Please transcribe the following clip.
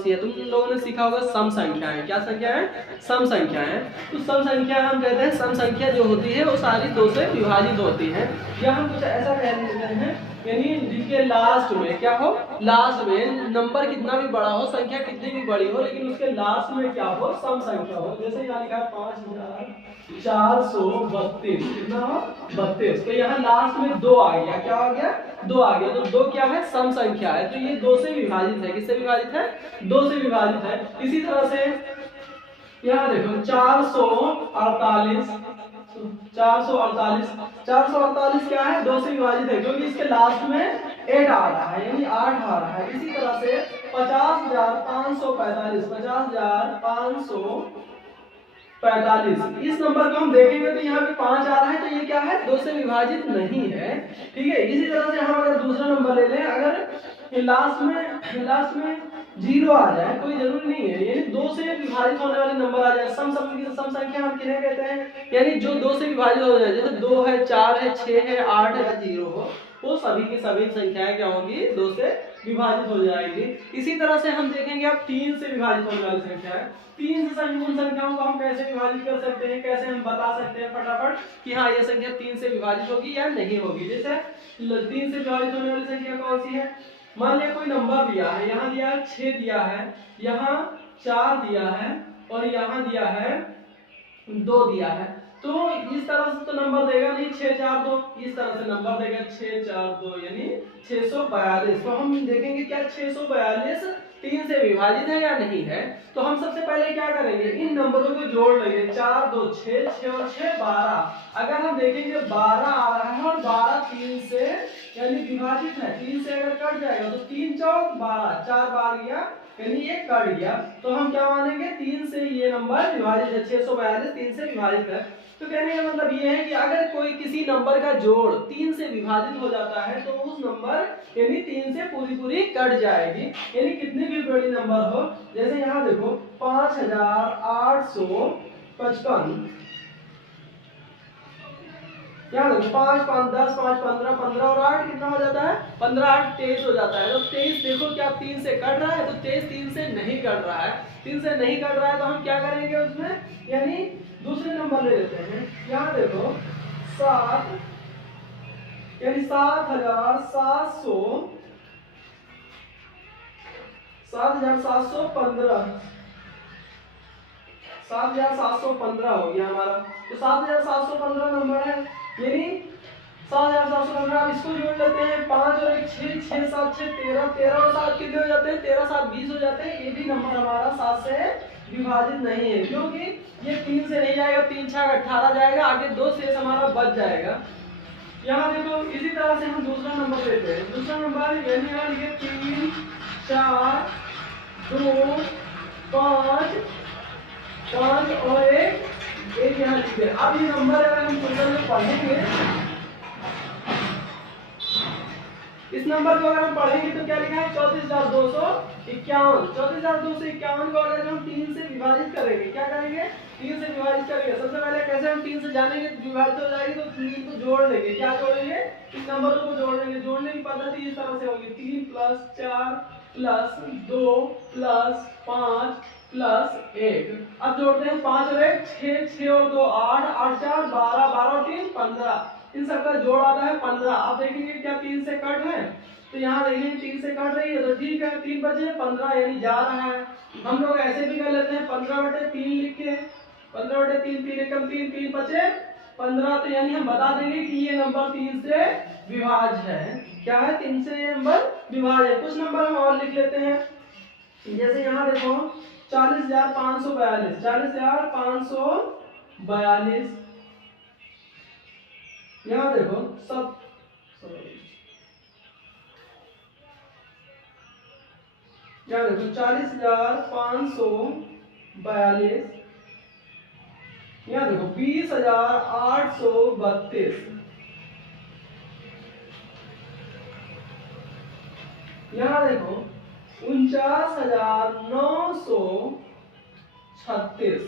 कौन सी है? तुम लोगों ने सीखा होगा सम संख्या है। क्या संख्या है? सम संख्या है। तो सम संख्या हम कहते हैं सम संख्या जो होती है वो सारी 2 से विभाजित होती है, या हम कुछ ऐसा कह लेते हैं यानी जिनके लास्ट में क्या हो, लास्ट में नंबर कितना भी बड़ा हो, संख्या कितनी भी बड़ी हो, लेकिन उसके लास्ट में क्या हो, सम संख्या हो। जैसे यहाँ लिखा है 5432, कितना हो? 32। तो यहाँ लास्ट में 2 आ गया। क्या आ गया? 2 आ गया। तो 2 क्या है? सम संख्या है। तो ये 2 से विभाजित है। किससे विभाजित है? 2 से विभाजित है। इसी तरह से यहाँ देखो 448, 448 क्या है? 2 से विभाजित है, क्योंकि इसके लास्ट में 8 आ रहा है, यानी 8 आ रहा है। इसी तरह से 50,545, 50,545, इस नंबर को हम देखेंगे तो यहाँ पे 5 आ रहा है, तो ये क्या है? 2 से विभाजित नहीं है। ठीक है। इसी तरह से हम अगर दूसरा नंबर ले लें, अगर लास्ट में 0 आ जाए, कोई जरूरी नहीं है, यानी 2 से विभाजित होने वाले नंबर आ जाए। सम संख्या हम किन्हें कहते हैं? यानी जो 2 से विभाजित हो जाए, जैसे 2 है, 4 है, 6 है, 8 है, 0 हो, वो सभी की सभी संख्याएं क्या होंगी? 2 से विभाजित हो जाएगी। इसी तरह से हम देखेंगे अब 3 से विभाजित होने वाली संख्याएं। 3 से उन संख्याओं को हम कैसे विभाजित कर सकते हैं, कैसे हम बता सकते हैं फटाफट कि हाँ ये संख्या 3 से विभाजित होगी या नहीं होगी। जैसे 3 से विभाजित होने वाली संख्या कौन सी है? मान लिया कोई नंबर दिया है, यहाँ दिया है 6 दिया है, यहाँ 4 दिया है, और यहाँ दिया है 2 दिया है। तो इस तरह से तो नंबर देगा नहीं 6 4 2, इस तरह से नंबर देगा 6 4 2, यानी 642। तो हम देखेंगे क्या 642 3 से विभाजित है या नहीं है। तो हम सबसे पहले क्या करेंगे, इन नंबरों को जोड़ लेंगे। 4 2 6, 6 और 6 12। अगर हम देखेंगे 12 आ रहा है और 12 3 से यानी विभाजित है, 3 से अगर कट जाएगा तो 3 चौक 12, 4 बार गया यानी ये कट गया। तो हम क्या मानेंगे? 3 से ये नंबर विभाजित है। 642 3 से विभाजित है। तो कहने का मतलब ये है कि अगर कोई किसी नंबर का जोड़ 3 से विभाजित हो जाता है तो उस नंबर यानी 3 से पूरी कट जाएगी, यानी कितनी भी बड़ी नंबर हो। जैसे यहाँ देखो 5855, यहाँ देखो 5 5 10 5 15, 15 और 8 कितना हो जाता है? 15 8 23 हो जाता है। तो 23 देखो क्या 3 से कट रहा है? तो 23 3 से नहीं कट रहा है। 3 से नहीं कट रहा है तो हम क्या करेंगे उसमें, यानी दूसरे नंबर ले लेते हैं। यहाँ देखो 7 यानी 7715 7715 हो गया हमारा। तो 7715 नंबर है, यानी 7715। अब इसको जोड़ लेते हैं, 5 और 1 6, 6 7 6 13, 13 और 7 कितने हो जाते हैं? 13 7 20 हो जाते हैं। ये भी नंबर हमारा 7 से विभाजित नहीं है, क्योंकि ये 3 से नहीं जाएगा, 3 6 18 जाएगा, आगे 2 शेष हमारा बच जाएगा। यहाँ देखो इसी तरह से हम दूसरा नंबर लेते हैं। दूसरा नंबर यानी यहाँ लिखे 3 4 2 5 5 और 1 यहाँ लिखे। अब ये नंबर अगर हम टोटल में पढ़ेंगे, इस नंबर को अगर हम पढ़ेंगे तो क्या लिखा है? 34,251। 34,251 को अगर हम 3 से विभाजित करेंगे, क्या करेंगे? 3 से विभाजित करेंगे। सबसे पहले कैसे हम 3 से जानेंगे विभाजित हो जाएगी, तो 3 को जोड़ लेंगे। क्या जोड़ेंगे? इस नंबरों को जोड़ लेंगे। जोड़ने की पद्धति इस तरह से होगी, 3 + 4 + 2 + 5 + 1। अब जोड़ते हैं 5 और 1 6, 6 और 2 8, 8 4 12, 12 और 3 15। इन सबका जोड़ आता है 15। अब देखेंगे क्या 3 से कट है? तो यहाँ देखेंगे 3 से कट रही है, तो ठीक है 3 बचे 15 यानी जा रहा है। हम लोग ऐसे भी कर लेते हैं 15/3 लिख के, 15/3 3 एकम 3 3 बचे 15। तो यानी हम बता देंगे कि ये नंबर 3 से विभाज्य है। क्या है? 3 से ये नंबर विभाज्य है। कुछ नंबर हम और लिख लेते हैं। जैसे यहाँ देखो 40,542, 40,542। यहाँ देखो सब यहाँ देखो 40,542, यहाँ देखो 20,832, यहाँ देखो 49,936,